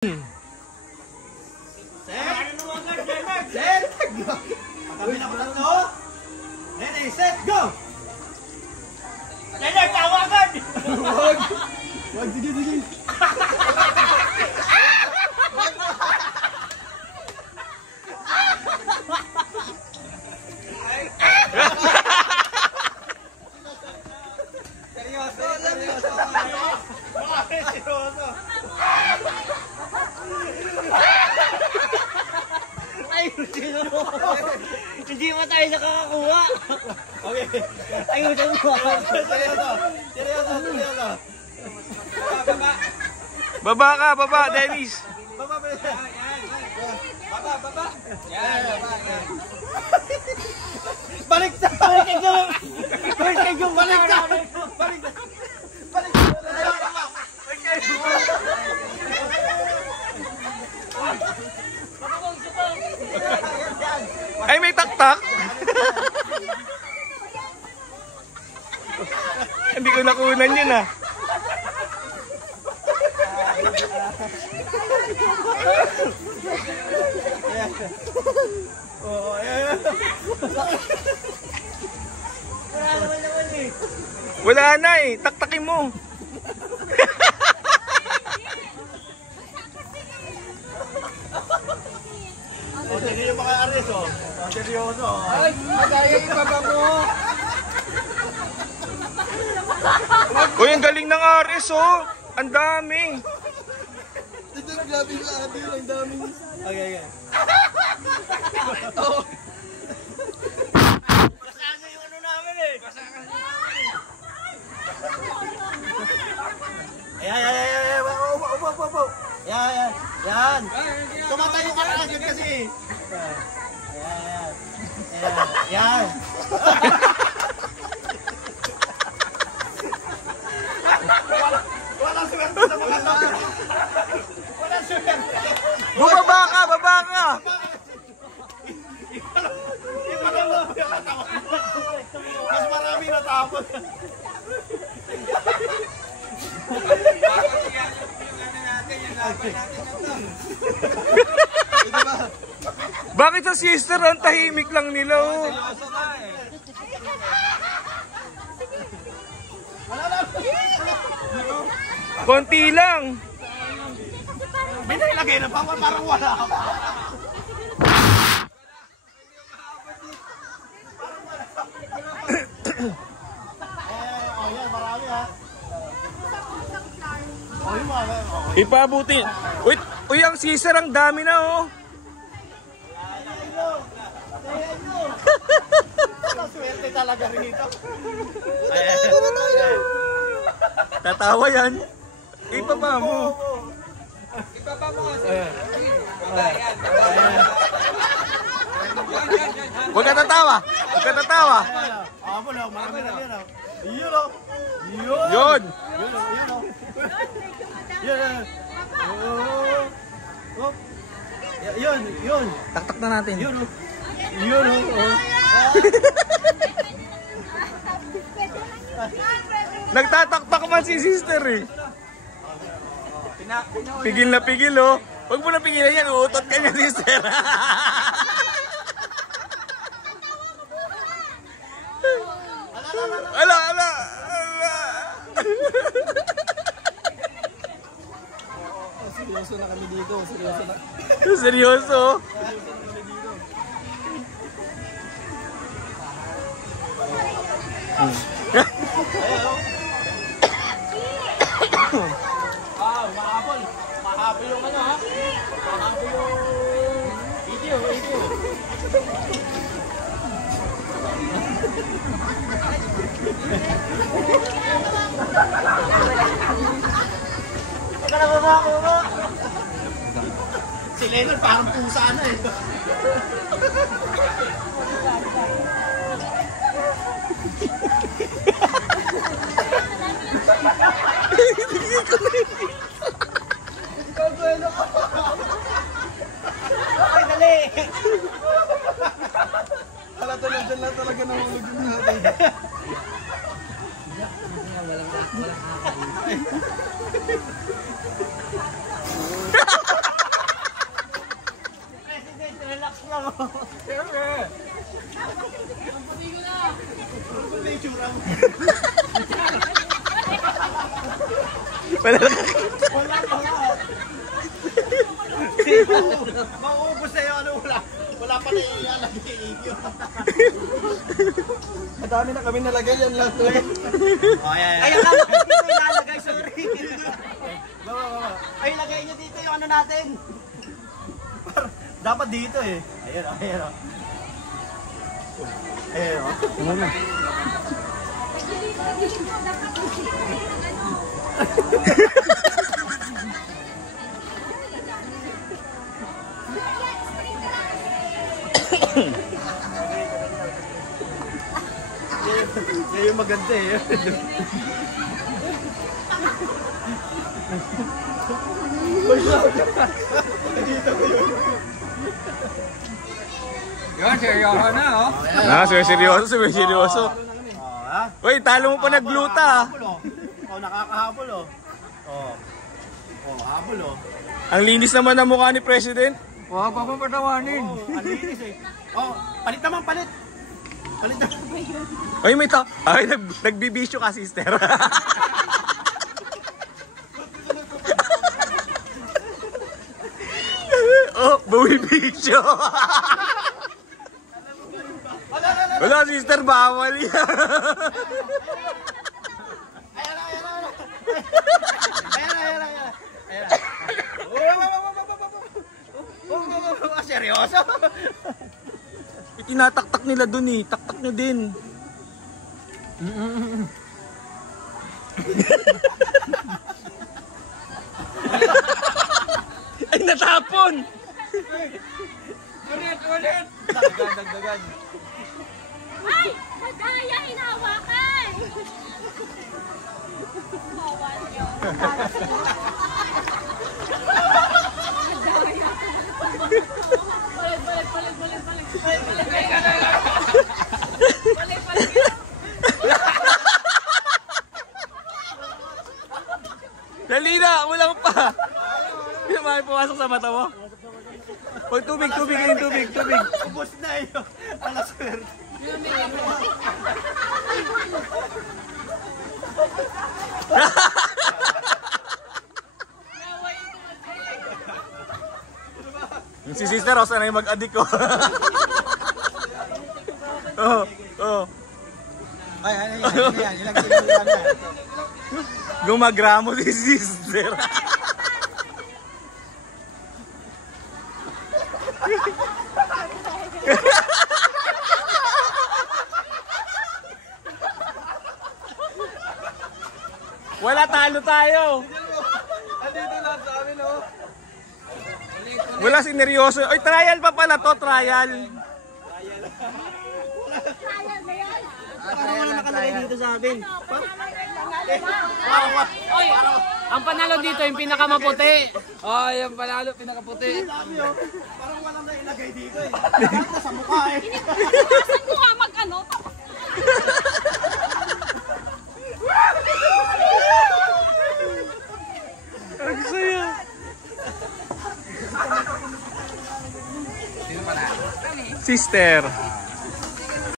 Set, go! Pagkabila ko tatlo. Ready, set, go! Leonard, tawagan! Wag, sige. Seryoso. Ay, hindi mo tayo nakakakuha. Okay. Ayusin mo. Seryoso. Baba, Dennis. Baba. Yan. Balik kayo. Ay, may taktak. Hindi ko nakunan yun ah. Oh, ayan. Wala na eh. Taktakin mo. Sige yung mga aris, oh. Seryoso. Ay, madaya yung baba mo. Uy, ang galing ng Ares oh. Ang dami. Ito yung grabe yung aris, ang dami. Okay. Kasama yung ano namin eh. Ayan. Upo. Yan. Tumatayo ka na agad kasi. Yan. Walang swerte sa mga tao. Walang swerte. Bumaba ka. Mas marami natapos. Bakit sa sister ang tahimik lang nila oh? Konti lang. Binilagay na pa, parang wala. Ayan, marami ha. Ipabuti. Uy, ang sister ang dami na oh. Swerte talaga rito. Tatawa yan. Ibaba mo. Huwag ka tatawa. Marami na yan. Yun. Yun. Taktak na natin. Yun. Nagtataktak man si sister eh. Pigil na pigil oh. Huwag mo na pigilan yan. Uutot ka niya sister. Ala. Seryoso na kami dito. Seryoso. Mahapon yung ano ha? Mahapon yung video. Si Leonard parang pusa na eh. Ay, dali. Wala talaga nahulog yung natin. Walang Mauubos na yung ano, wala pa na ilalagay iyo. Madami na kami nalagay yan lang to eh. Ay, akala ko dito ilalagay, sorry. Ay, lagay nyo dito yung ano natin. Dapat dito eh. Ayan o, ayan o. Ayan o. Yan yung maganda eh. Yun, seryoso na oh. Seryoso. Uy, talo mo pa nagluta. Nakakahabol oh. Habol oh. Ang linis naman ng mukha ni President. Huwag pa kong patawanin. Ang linis eh. Palit naman, palit. Palit naman. Ay, may ay, nagbibisyo ka, sister. Oh, bumibisyo. Wala, sister, bawal yan. Seryoso? Tinataktak nila dun eh. Taktak nyo din. Ay, natapon! Ulit! Dagdagan. Ay! Madaya! Hinahawakan! Bawal yun. Dali na! Walang pa! Hindi na may pumasok sa mata mo? Huwag tubig! Ubus na yun. Alas swerte. Si sister, o sana yung mag-addict ko. Oh. Ay, yan. Ilang kilo yan. Gumagramo si sister. Wala, talo tayo. Andito lang sa amin oh. Wala, sineryoso. Ay, trial pa pala to, trial. Parang wala nakalagay dito sa amin. Oy, ang panalo dito yung pinakamaputi. Oh, yung panalo, pinakaputi. Parang walang nailagay dito eh. Parang nasa mukha eh. Saan ko nga mag-ano? Ang saya. Sister.